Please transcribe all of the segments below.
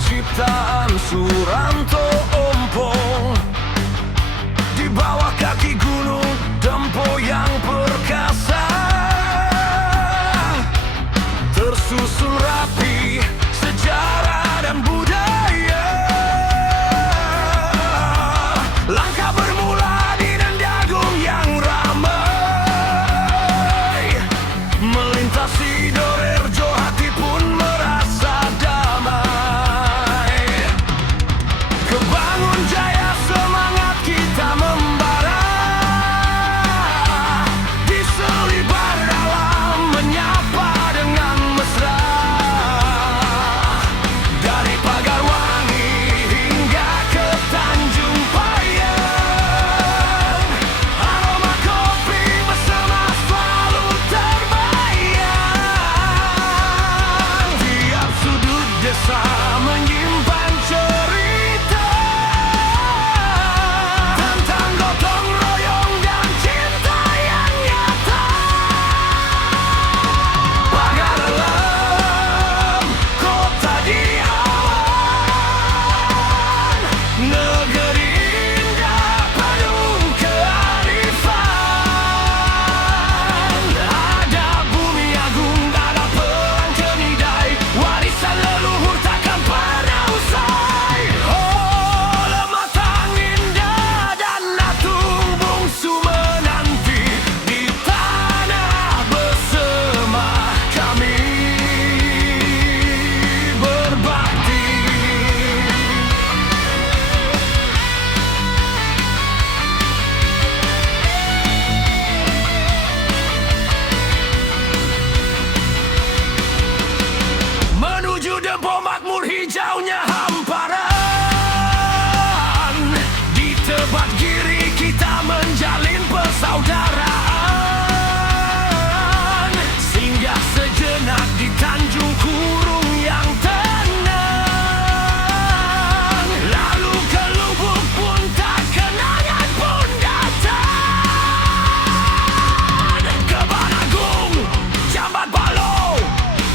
Ciptaan Suranto Ompong di bawah kaki gunung Dempo yang perkasa, tersusun rapi sejarah dan budaya. Langkah bermula di Dendagung yang ramai, melintasi Dorerjo hati pun merasa damai. Kebangun jaya semangat kita membara, diselibar dalam menyapa dengan mesra. Dari Pagarwangi hingga ke Tanjung Payang, aroma kopi bersama selalu terbayang. Tiap sudut desa menyimpan cerita tentang gotong royong dan cinta yang nyata. Pagar Alam, kota di awan, negeri indah penuh kearifan. Ada bumi agung, ada perang kenidai, warisan leluhur takkan pernah usai. Oh, Lematang indah dan Natung bungsu menanti di tanah bersama kami berbakti. Menuju Dempo makmur hijaunya hamparan, di Tebat Giri kita menjalin persaudaraan. Singgah sejenak di Tanjung Kurung yang tenang, lalu ke Lubuk pun tak kenangan pun datang. Ke Banagung, Jambat Balo,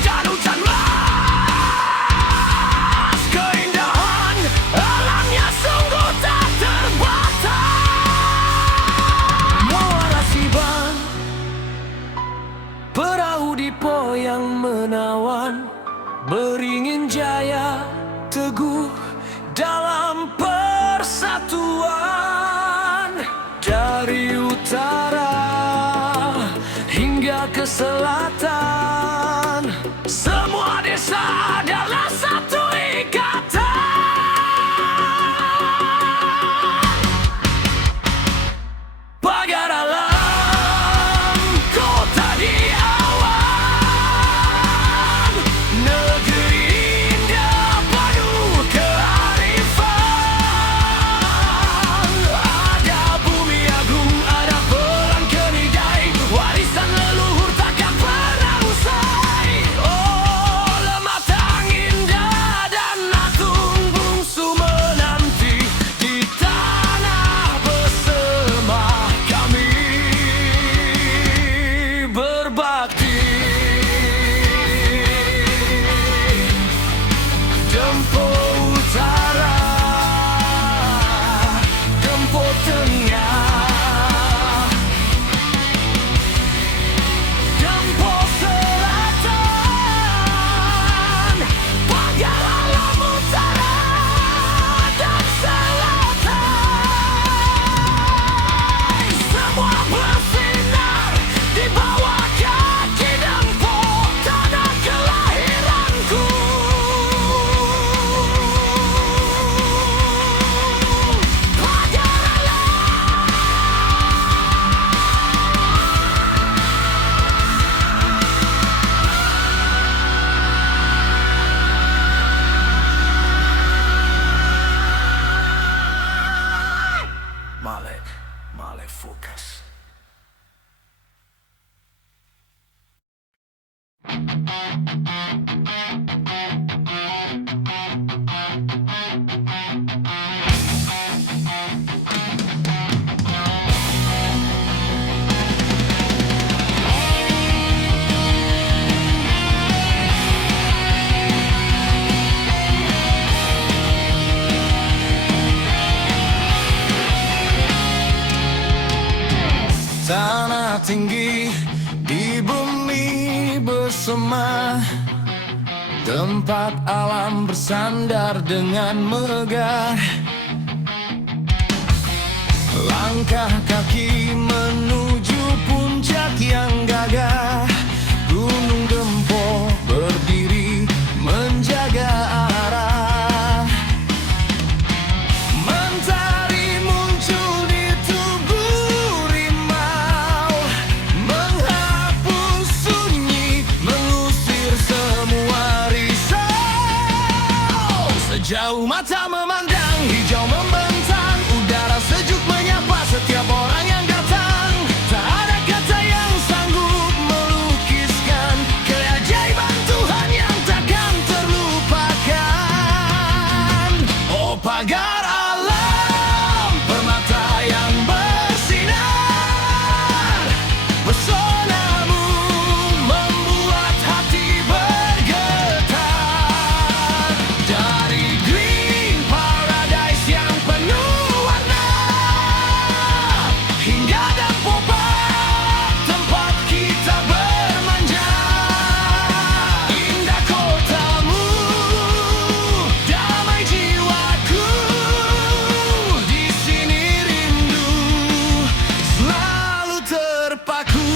dan hutan mas, keindahan alamnya sungguh tak terbatas. Muara Siban, perahu dipo yang menawan, beringin jaya teguh dalam persatuan. Dari utara hingga ke selatan, semua desa adalah satu ikatan. Pagar Alam, kota di awan, negeri indah penuh kearifan. Malefukas. Tanah tinggi di bumi bersama, tempat alam bersandar dengan megah. Langkah kaki menuju puncak yang gagah. Gunung Dempo berdiri menjaga arah. Mentari muncul di tubuh rimau, menghapus sunyi, mengusir semua risau. Sejauh mata memandang, hijau membentang, udara sejuk menyapa setiap orang yang datang. Tak ada kata yang sanggup melukiskan keajaiban Tuhan yang takkan terlupakan. Oh pagar alam, permata yang bersinar, pesonamu membuat hati bergetar. Dari green paradise yang penuh warna, hingga Dempo Park tempat kita bermanja. Indah kotamu, damai jiwaku, di sini rindu selalu terpaku.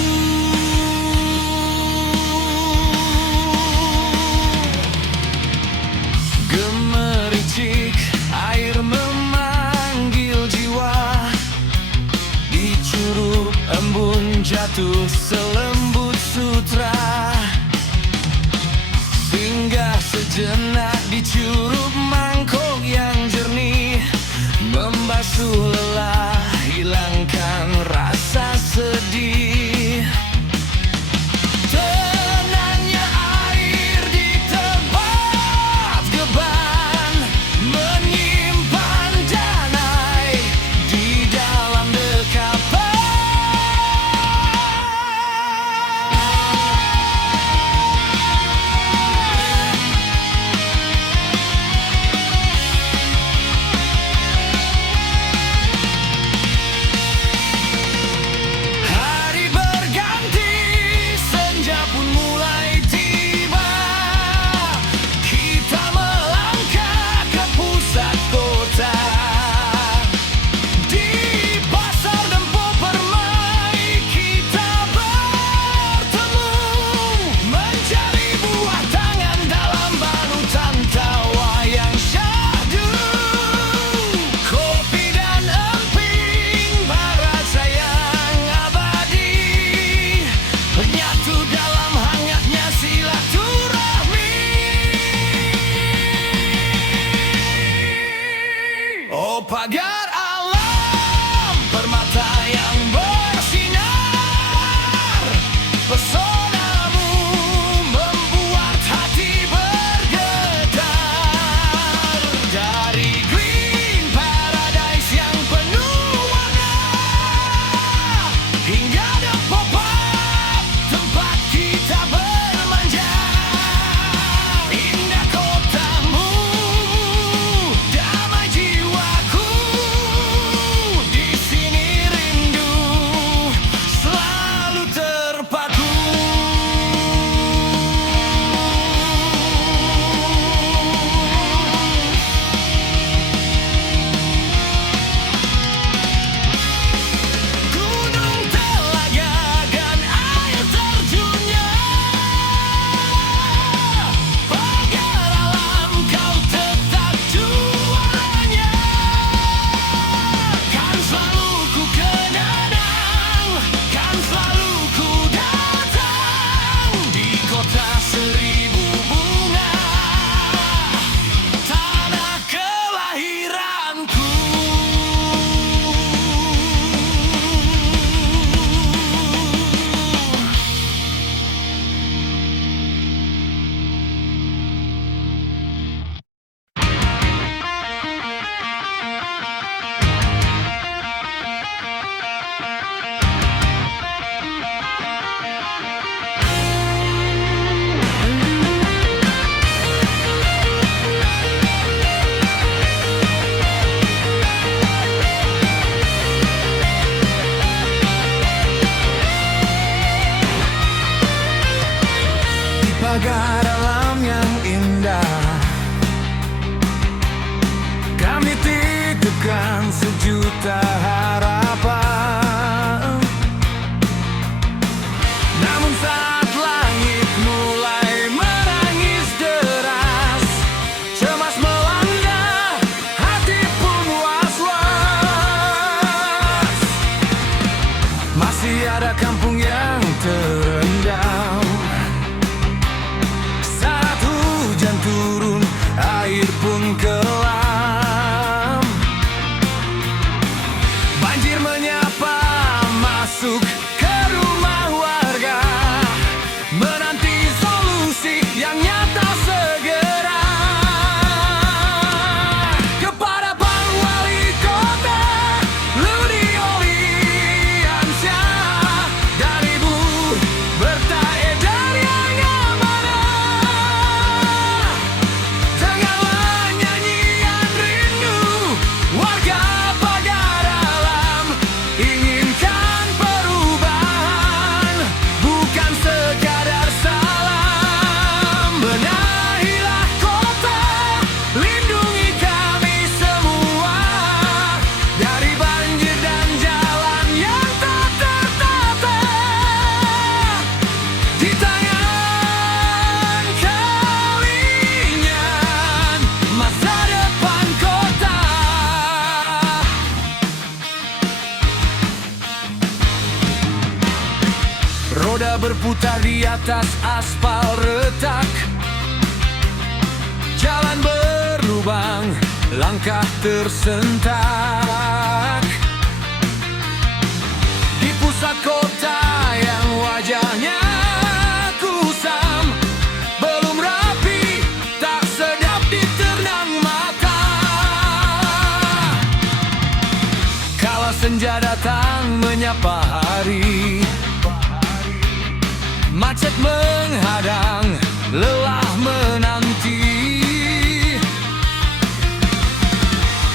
Gemericik air memanggil jiwa, di curug embun jatuh selembut sutra. Singgah sejenak di curug mangkok yang jernih, membasuh lelah, hilangkan rasa sedih. Tenangnya air di tempat geban, menyimpan danai di dalam dekapan. berputar di atas aspal retak. Jalan berlubang, langkah tersentak. Di pusat kota yang wajahnya kusam, belum rapi, tak sedap diternang mata. Kala senja datang menyapa hari, macet menghadang, lelah menanti.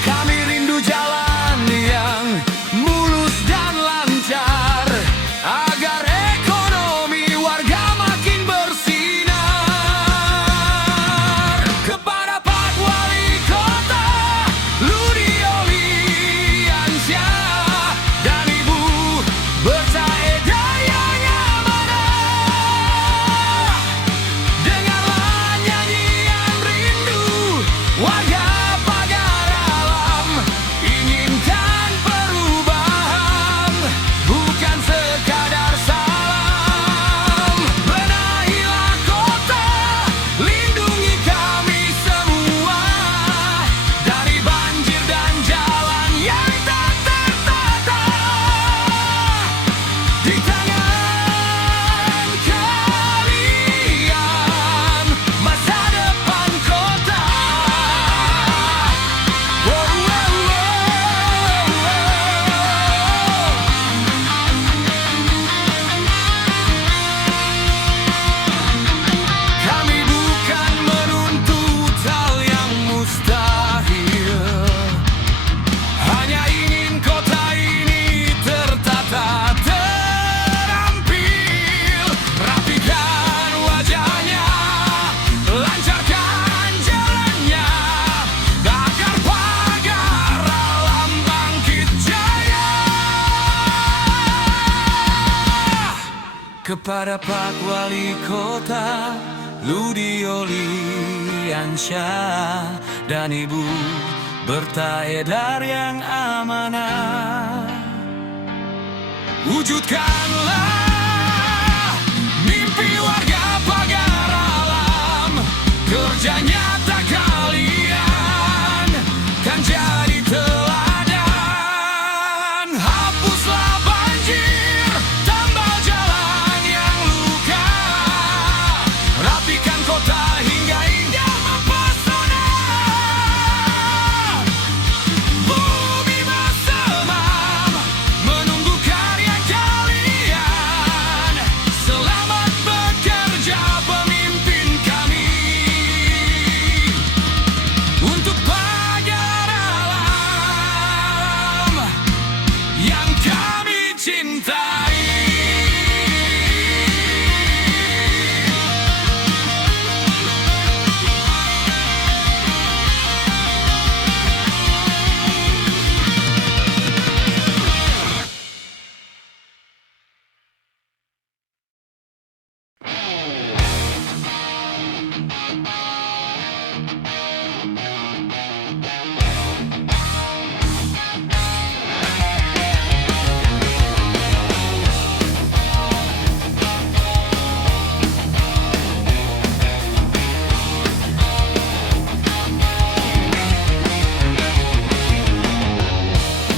Kami rindu jalan yang mulus dan lancar, agar ekonomi warga makin bersinar. Kepada Pak Wali Kota Ludioliansyah dan Ibu Bertaeda yang amanah, dengarlah nyanyian rindu warga pagar alam. Inginkan perubahan, bukan sekadar salam. Benahilah kota, lindungi kami semua dari banjir dan jalan yang tak tertata. Di tangan kalian masa depan kota. Wow, wow, Kami bukan menuntut hal yang mustahil, hanya ingin kota ini tertata, terampil. Rapikan wajahnya, lancarkan jalannya, agar pagar alam bangkit jaya. Kepada Pak Wali Kota Ludioliansyah dan Ibu Bertaeda yang amanah, wujudkanlah mimpi warga pagar alam. Kerja nyata kalian kan jadi teladan. Hapuslah banjir, tambal jalan yang luka, rapikan kota hingga indah mempesona. Bumi bersemam menunggu karya kalian. Selamat bekerja pemimpin kami, untuk pagar alam yang kami cintai.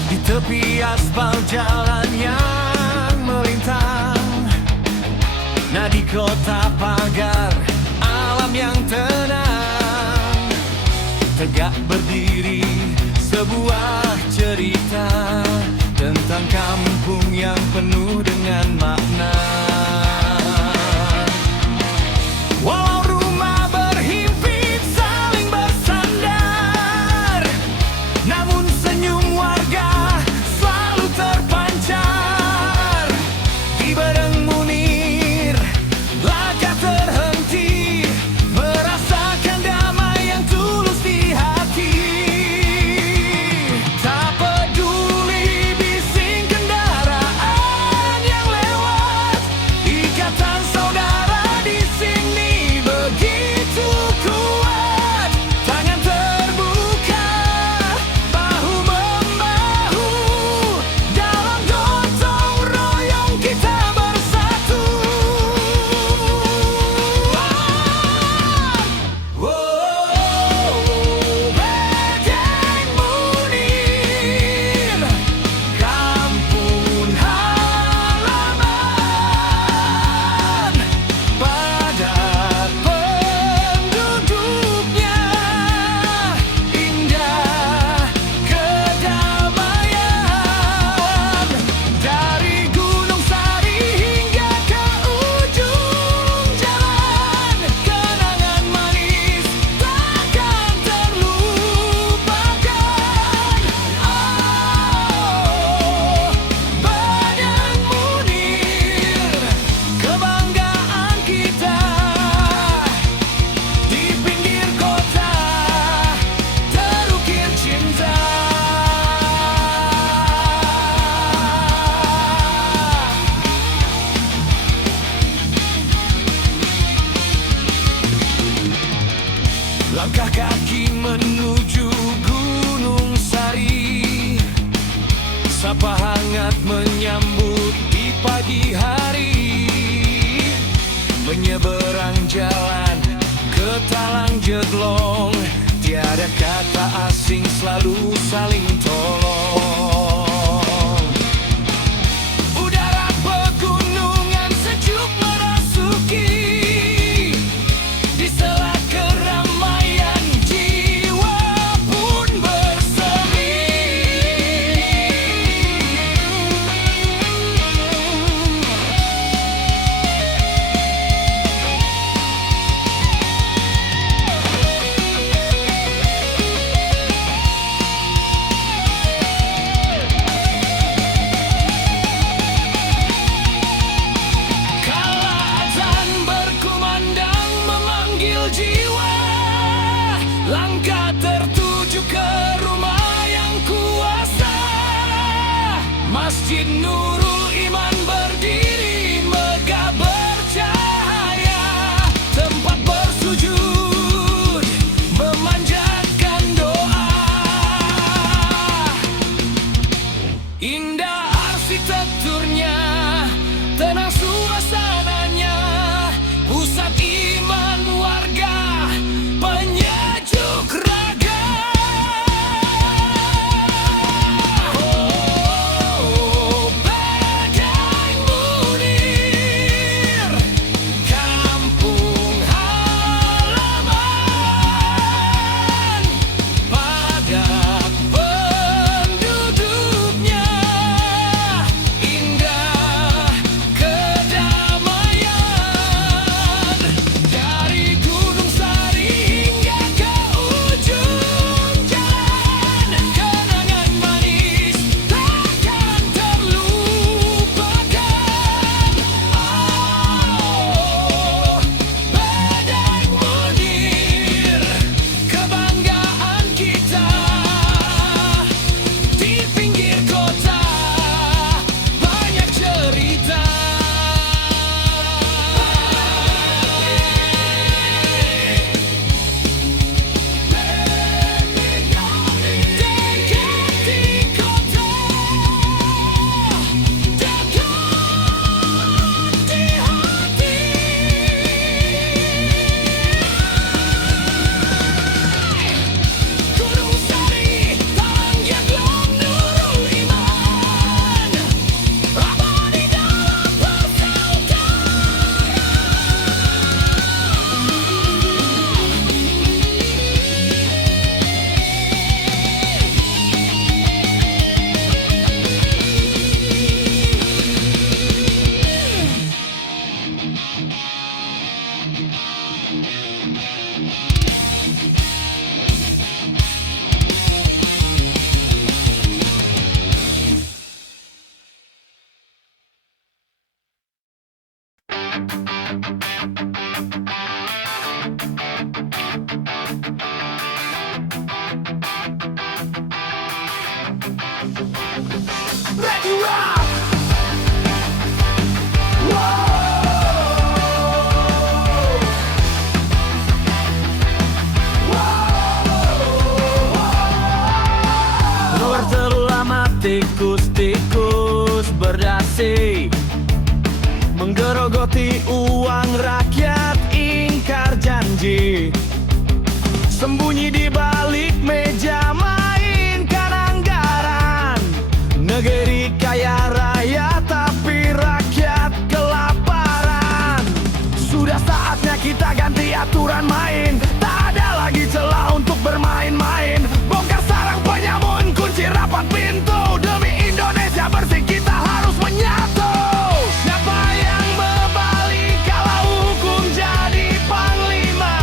Di tepi aspal jalan yang melintang, nadi kota pagar alam yang tenang, tegak berdiri sebuah cerita tentang kampung yang penuh dengan makna. Walau rumah berhimpit saling bersandar, namun senyum warga selalu terpancar. Di Bereng Munir langkah terhenti, merasakan damai yang tulus di hati. Tak peduli Sapa hangat menyambut di pagi hari, menyeberang jalan ke talang jeglong. Tiada kata asing, selalu saling tolong. Udara pegunungan sejuk merasuki, di sela keramaian jiwa pun bersemi. Langkah tertuju ke rumah yang kuasa, Masjid Nurul Iman berdiri megah bercahaya, tempat bersujud memanjatkan doa. Indah arsitekturnya, tenang suasananya, pusat iman warga, penyejuk raga. Oh, Padang Munir, kampung halaman, padat penduduknya, indah kedamaian. Dari Gunung Sari hingga ke ujung jalan, kenangan manis takkan terlupakan. Oh, Padang Munir, kebanggaan kita, di pinggir kota banyak cerita. Dekati kota, dekat di hati. Gunung Sari, Talang Jeglong, Nurul Iman, abadi dalam Ready rock! Berteru lama tikus-tikus berdasi, menggerogoti uang rakyat, ingkar janji, sembunyi di balik meja mainkan anggaran. Negeri kaya raya tapi rakyat kelaparan. Sudah saatnya kita ganti aturan main, tak ada lagi celah untuk bermain-main. Bongkar sarang penyamun, kunci rapat pintu, demi Indonesia bersih kita harus menyatu. Siapa yang berbalik kalau hukum jadi panglima?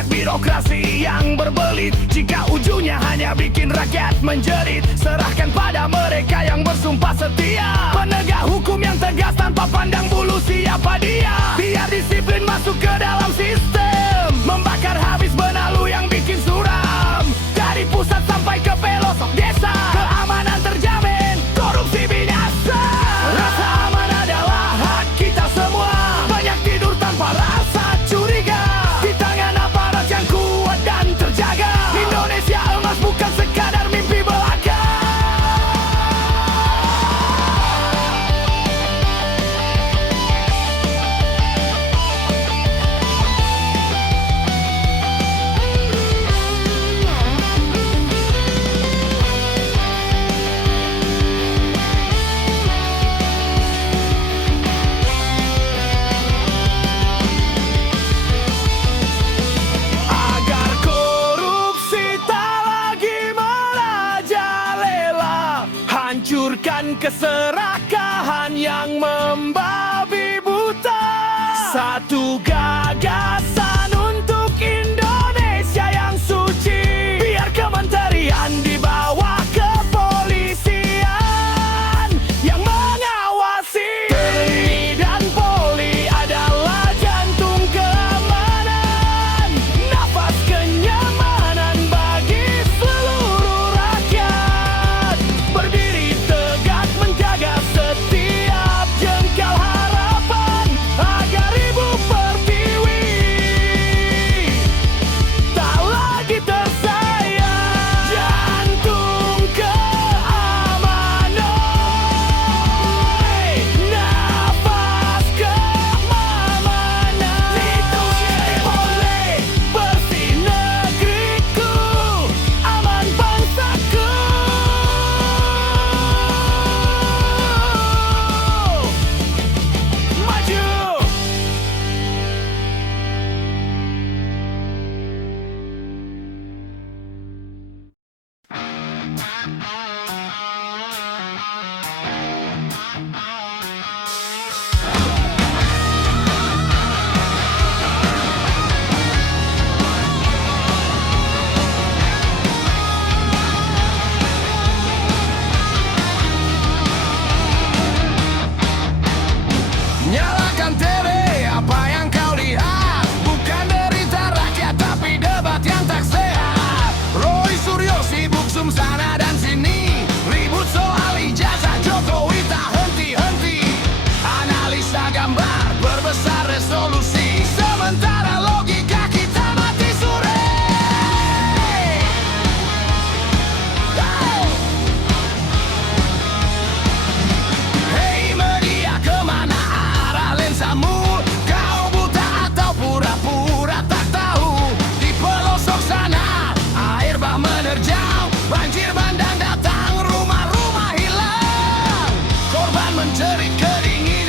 banyak birokrasi yang berbelit. Jika ujungnya hanya bikin rakyat menjerit, serahkan pada mereka yang bersumpah setia. Penegak hukum yang tegas tanpa pandang bulu siapa dia. Biar disiplin masuk ke dalam sistem, membakar habis benalu yang bikin suram. Dari pusat sampai ke pelosok desa, keamanan terjamin, korupsi binasa. Rasa aman adalah hak kita semua. Banyak tidur tanpa rasa curiga, di tangan aparat yang kuat dan terjaga. Indonesia emas bukan sekadar mimpi belaka. Agar korupsi tak lagi merajalela, hancurkan keserakahan yang membabi buta. Satu gagasan untuk Indonesia yang suci. Biar kementerian di bawah kepolisian yang mengawasi. TNI dan Polri adalah jantung keamanan, nafas kenyamanan bagi seluruh rakyat. Berdiri tegak menjaga setiap jengkal harapan, agar Ibu Pertiwi tak lagi tersayang. Jantung keamanan, nafas keamanan. Lindungi oleh bersih negeriku, aman bangsaku. Maju! Nyalakan TV, apa yang kau lihat? Bukan derita rakyat tapi debat yang tak sehat. Roy Suryo sibuk sana dan sini, ribut soal ijazah Jokowi tak henti-henti. Analisa gambar, berbesar resolusi, sementara logika kita mati suri. Hei media, kemana arah lensamu? Kau buta atau pura-pura tak tahu? Di pelosok sana air bah menerjang, banjir bandang datang, rumah-rumah hilang. Korban menjerit keringin